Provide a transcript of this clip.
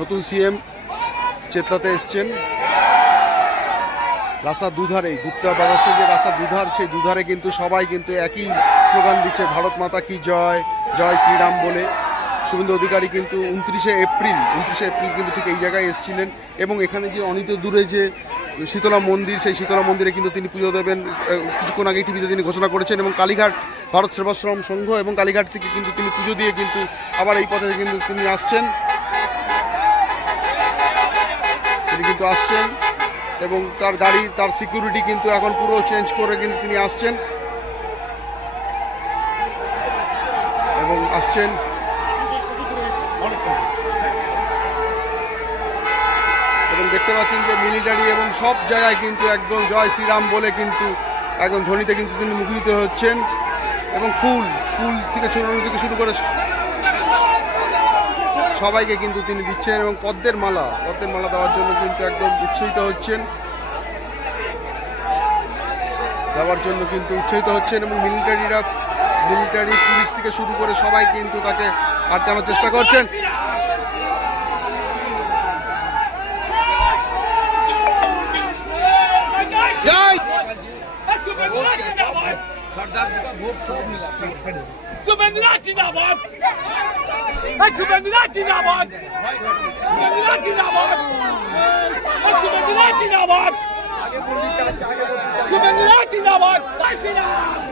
নতুন সিএম চেতলাতে এসছেন। রাস্তার দুধারে গুপ্তা বাজাচ্ছে যে রাস্তার দুধার, সেই দুধারে কিন্তু সবাই কিন্তু একই স্লোগান দিচ্ছে, ভারত মাতা কি জয়, জয় শ্রীরাম বলে। শুভেন্দু অধিকারী কিন্তু 29শে এপ্রিল কিন্তু ঠিক এই জায়গায় এসেছিলেন এবং এখানে যে অনিত দূরে যে শীতলা মন্দির, সেই শীতলা মন্দিরে কিন্তু তিনি পুজো দেবেন কিছুক্ষণ আগে টিভিতে তিনি ঘোষণা করেছেন। এবং কালীঘাট ভারত সেবাশ্রম সংঘ এবং কালীঘাট থেকে কিন্তু তিনি পুজো দিয়ে কিন্তু আবার এই পথে কিন্তু তিনি আসছেন, এবং তার গাড়ি, তার সিকিউরিটি কিন্তু এখন পুরো চেঞ্জ করে কিন্তু তিনি আসছেন এবং দেখতে পাচ্ছেন যে মিলিটারি এবং সব জায়গায় কিন্তু একদম জয় শ্রীরাম বলে কিন্তু একদম ধ্বনিতে কিন্তু তিনি মুখরিত হচ্ছেন। এবং ফুল থেকে শুরু করে সবাইকে কিন্তু তিনি দিচ্ছেন এবং পদ্মের মালা দেওয়ার জন্য কিন্তু একদম উৎসাহিত হচ্ছেন এবং মিলিটারি পুলিশ থেকে শুরু করে সবাই কিন্তু তাকে আটকানোর চেষ্টা করছেন। जिंदाबाद